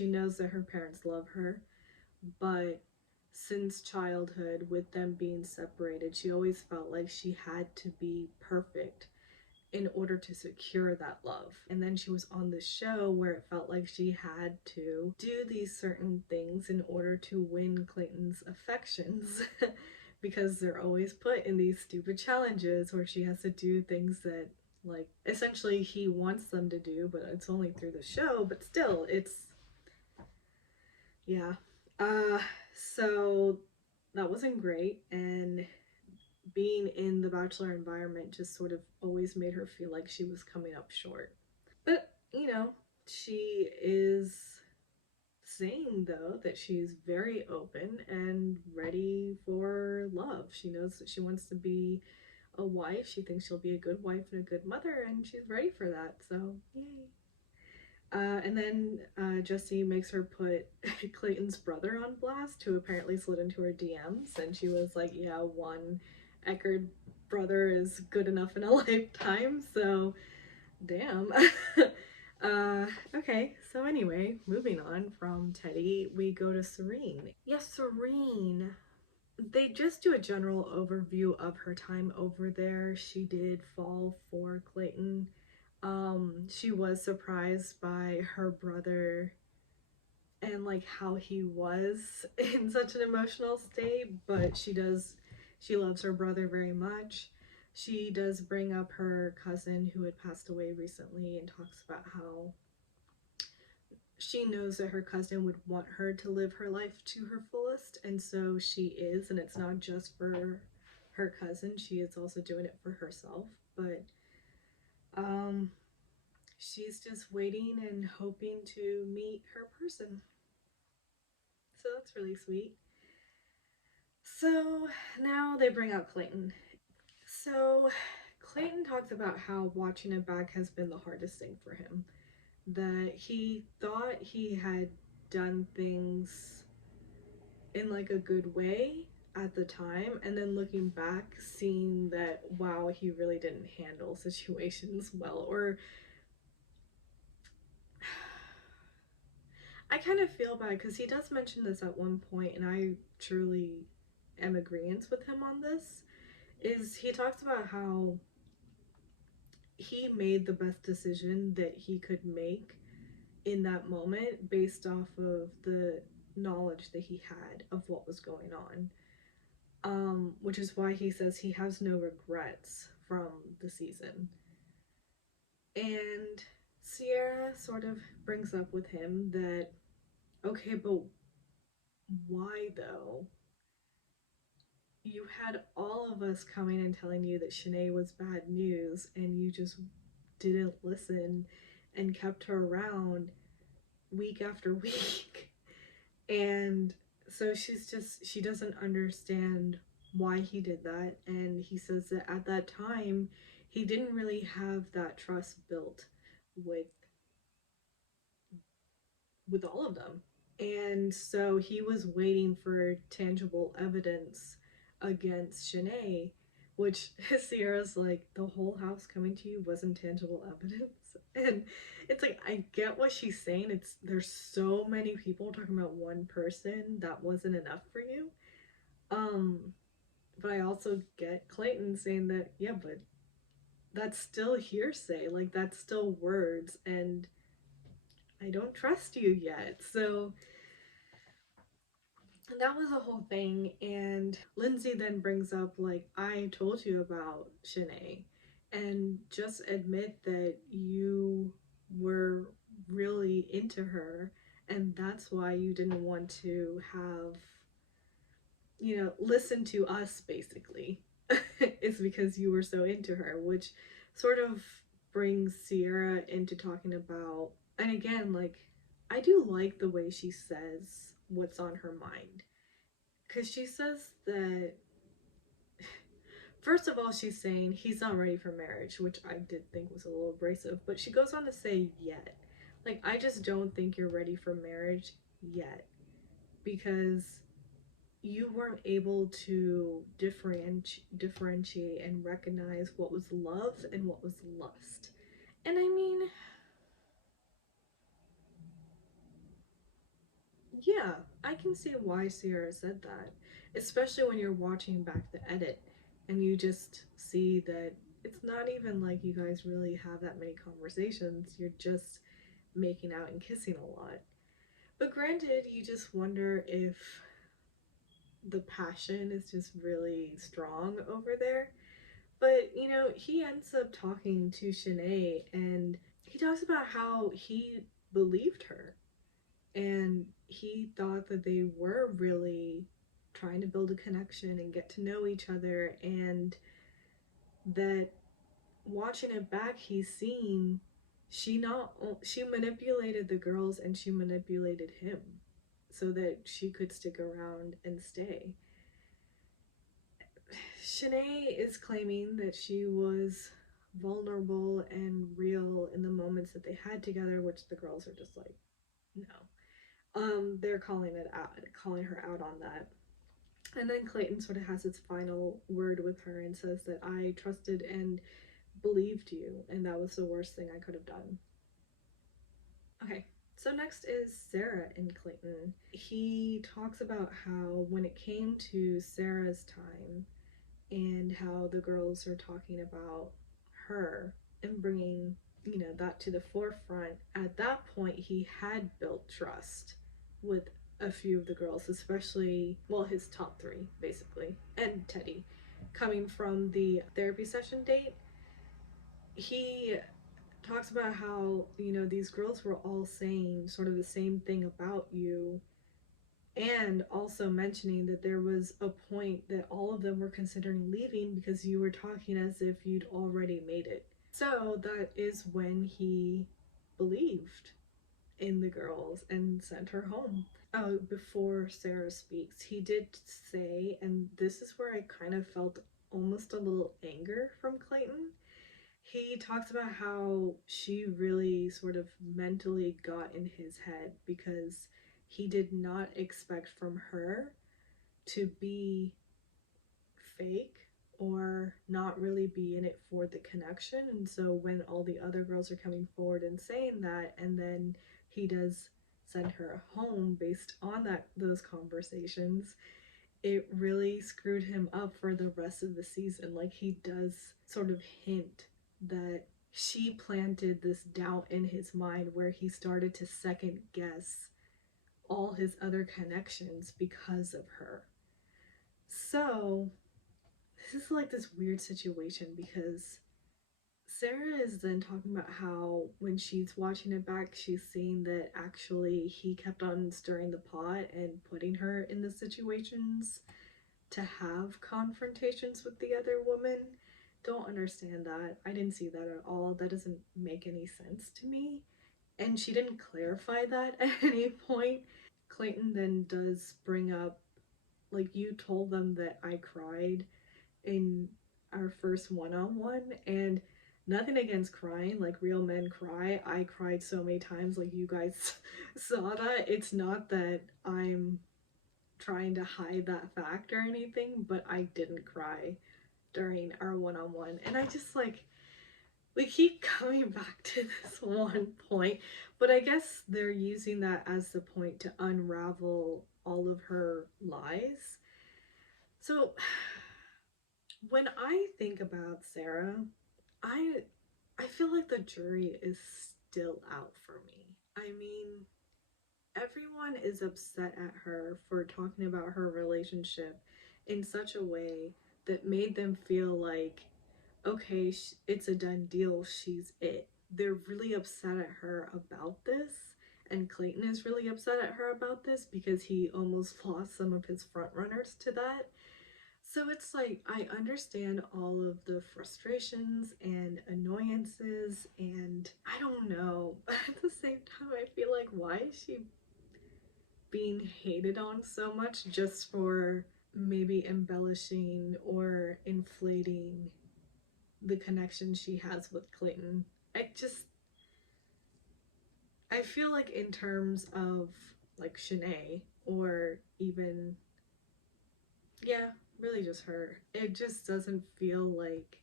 she knows that her parents love her, but since childhood, with them being separated, she always felt like she had to be perfect in order to secure that love. And then she was on this show where it felt like she had to do these certain things in order to win Clayton's affections. Because they're always put in these stupid challenges where she has to do things that, like, essentially he wants them to do, but it's only through the show, but still, it's, yeah. So that wasn't great, and being in the Bachelor environment just sort of always made her feel like she was coming up short. But, she is saying, though, that she's very open and ready for love. She knows that she wants to be a wife. She thinks she'll be a good wife and a good mother, and she's ready for that. So, yay. And then Jesse makes her put Clayton's brother on blast, who apparently slid into her DMs, and she was like, yeah, one Eckerd brother is good enough in a lifetime, so damn. Okay, so anyway, moving on from Teddy, we go to Serene. Yes, Serene. They just do a general overview of her time over there. She did fall for Clayton. She was surprised by her brother and like how he was in such an emotional state, but she loves her brother very much. She does bring up her cousin who had passed away recently and talks about how she knows that her cousin would want her to live her life to her fullest, and so she is, and it's not just for her cousin, she is also doing it for herself. But she's just waiting and hoping to meet her person. So that's really sweet. So now they bring out Clayton. So Clayton talks about how watching it back has been the hardest thing for him. That he thought he had done things in like a good way at the time, and then looking back, seeing that, wow, he really didn't handle situations well. Or I kind of feel bad because he does mention this at one point, and I truly am agreeing with him on this. Is he talks about how he made the best decision that he could make in that moment based off of the knowledge that he had of what was going on. Which is why he says he has no regrets from the season. And Sierra sort of brings up with him that, okay, but why though? You had all of us coming and telling you that Shanae was bad news, and you just didn't listen and kept her around week after week. And so she doesn't understand why he did that. And he says that at that time, he didn't really have that trust built with all of them. And so he was waiting for tangible evidence against Shanae, which Sierra's like, the whole house coming to you wasn't tangible evidence. And it's like, I get what she's saying. It's there's so many people talking about one person that wasn't enough for you. But I also get Clayton saying that, yeah, but that's still hearsay. Like, that's still words, and I don't trust you yet. So that was a whole thing. And Lindsay then brings up, like, I told you about Shanae, and just admit that you were really into her, and that's why you didn't want to have, listen to us, basically. It's because you were so into her, which sort of brings Sierra into talking about, and again, like, I do like the way she says what's on her mind. Because she says that, first of all, she's saying he's not ready for marriage, which I did think was a little abrasive, but she goes on to say, yet. Like, I just don't think you're ready for marriage yet. Because you weren't able to differentiate and recognize what was love and what was lust. And I mean, Yeah, I can see why Sierra said that, especially when you're watching back the edit and you just see that it's not even like you guys really have that many conversations. You're just making out and kissing a lot. But granted, you just wonder if the passion is just really strong over there. But, he ends up talking to Shanae and he talks about how he believed her and he thought that they were really trying to build a connection and get to know each other, and that watching it back he's seen she manipulated the girls and she manipulated him so that she could stick around and stay. Shanae is claiming that she was vulnerable and real in the moments that they had together, which the girls are just like, no. They're calling her out on that. And then Clayton sort of has its final word with her and says that I trusted and believed you, and that was the worst thing I could have done. Okay, so next is Sarah and Clayton. He talks about how when it came to Sarah's time and how the girls are talking about her and bringing, that to the forefront, at that point he had built trust with a few of the girls, especially, well, his top three, basically, and Teddy. Coming from the therapy session date, he talks about how, these girls were all saying sort of the same thing about you, and also mentioning that there was a point that all of them were considering leaving because you were talking as if you'd already made it. So that is when he believed in the girls and sent her home. Oh, before Sarah speaks, he did say, and this is where I kind of felt almost a little anger from Clayton. He talks about how she really sort of mentally got in his head because he did not expect from her to be fake or not really be in it for the connection. And so when all the other girls are coming forward and saying that, and then he does send her home based on those conversations, it really screwed him up for the rest of the season. Like, he does sort of hint that she planted this doubt in his mind where he started to second guess all his other connections because of her. So this is like this weird situation because Sarah is then talking about how when she's watching it back, she's seeing that actually he kept on stirring the pot and putting her in the situations to have confrontations with the other woman. Don't understand that. I didn't see that at all. That doesn't make any sense to me. And she didn't clarify that at any point. Clayton then does bring up, like, you told them that I cried in our first one-on-one, and nothing against crying, like, real men cry. I cried so many times, like, you guys saw that. It's not that I'm trying to hide that fact or anything, but I didn't cry during our one-on-one. And I just, like, we keep coming back to this one point, but I guess they're using that as the point to unravel all of her lies. So when I think about Sarah, I I feel like the jury is still out for me. I mean, everyone is upset at her for talking about her relationship in such a way that made them feel like, okay, it's a done deal, she's it. They're really upset at her about this, and Clayton is really upset at her about this because he almost lost some of his front runners to that. So it's like, I understand all of the frustrations and annoyances, and I don't know, but at the same time, I feel like, why is she being hated on so much just for maybe embellishing or inflating the connection she has with Clayton? I feel like, in terms of like Shanae, or even, yeah, really just her, it just doesn't feel like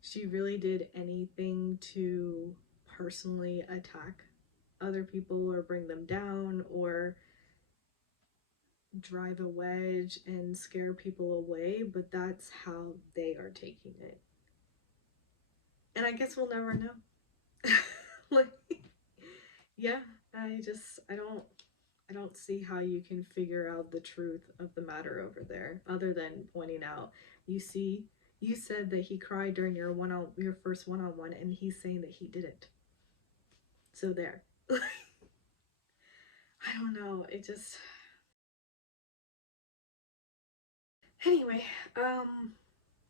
she really did anything to personally attack other people or bring them down or drive a wedge and scare people away, but that's how they are taking it. And I guess we'll never know. Like, yeah, I don't see how you can figure out the truth of the matter over there other than pointing out, you see, you said that he cried during your first one-on-one, and he's saying that he didn't. So there. I don't know. It just, anyway,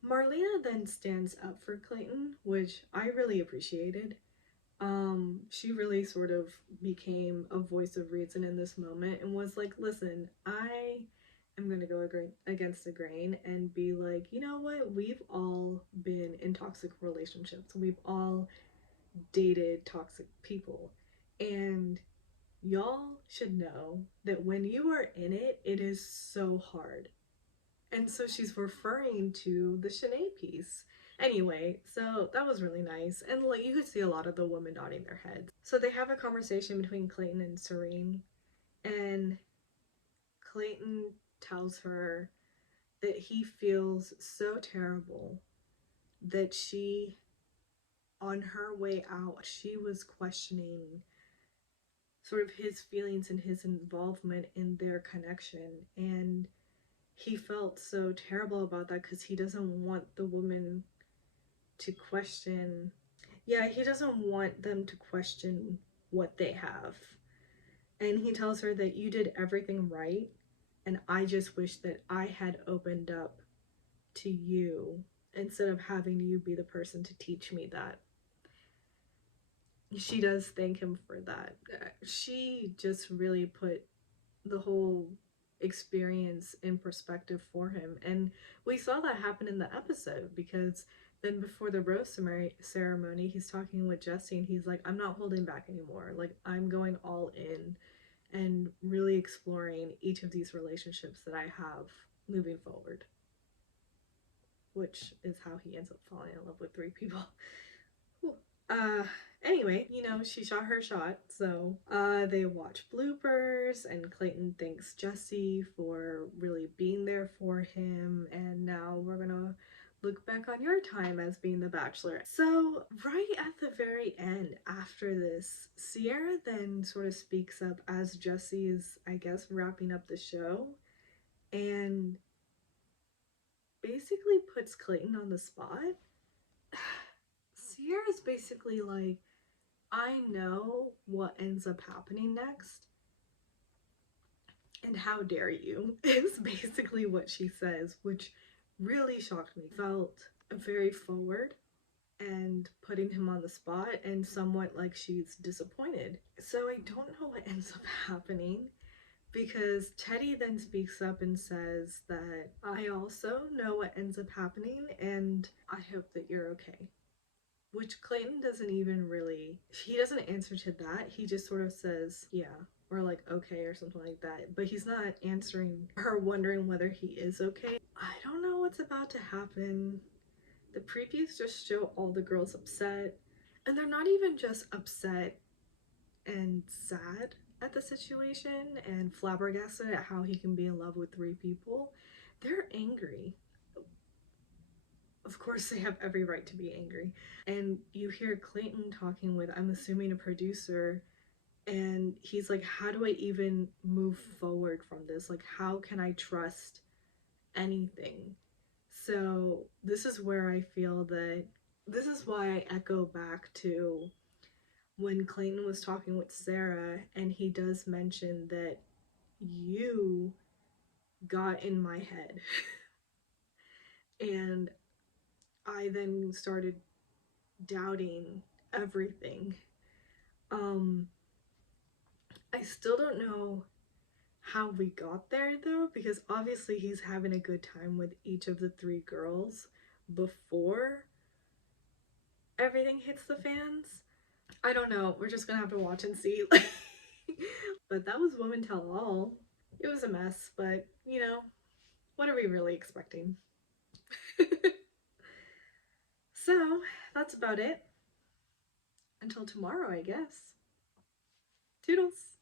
Marlena then stands up for Clayton, which I really appreciated. She really sort of became a voice of reason in this moment and was like, listen, I am going to go against the grain and be like, you know what? We've all been in toxic relationships. We've all dated toxic people. And y'all should know that when you are in it, it is so hard. And so she's referring to the Shanae piece. Anyway, so that was really nice. And like you could see a lot of the women nodding their heads. So they have a conversation between Clayton and Serene, and Clayton tells her that he feels so terrible that she, on her way out, she was questioning sort of his feelings and his involvement in their connection. And he felt so terrible about that because he doesn't want the woman to question. Yeah, he doesn't want them to question what they have. And he tells her that you did everything right, and I just wish that I had opened up to you instead of having you be the person to teach me that. She does thank him for that. She just really put the whole experience in perspective for him. And we saw that happen in the episode, because then before the rose ceremony, he's talking with Jesse and he's like, I'm not holding back anymore. Like, I'm going all in and really exploring each of these relationships that I have moving forward. Which is how he ends up falling in love with 3 people. Anyway, you know, she shot her shot, so they watch bloopers, and Clayton thanks Jesse for really being there for him, and now we're gonna look back on your time as being the Bachelor. So right at the very end, after this, Sierra then sort of speaks up as Jesse is, I guess, wrapping up the show, and basically puts Clayton on the spot. Sierra's basically like, I know what ends up happening next, and how dare you, is basically what she says, which really shocked me. Felt very forward and putting him on the spot, and somewhat like she's disappointed. So I don't know what ends up happening, because Teddy then speaks up and says that I also know what ends up happening, and I hope that you're okay. Which Clayton doesn't even really, he doesn't answer to that. He just sort of says, yeah, or like, okay, or something like that. But he's not answering her, wondering whether he is okay. I don't know what's about to happen. The previews just show all the girls upset. And they're not even just upset and sad at the situation and flabbergasted at how he can be in love with 3 people. They're angry. Of course, they have every right to be angry. And you hear Clayton talking with, I'm assuming, a producer, and he's like, how do I even move forward from this? Like, how can I trust anything? So this is where I feel that, this is why I echo back to when Clayton was talking with Sarah, and he does mention that you got in my head. And I then started doubting everything. I still don't know how we got there though, because obviously he's having a good time with each of the 3 girls before everything hits the fans. I don't know. We're just gonna have to watch and see. But that was Women Tell All. It was a mess, but you know, what are we really expecting? So that's about it. Until tomorrow, I guess. Toodles.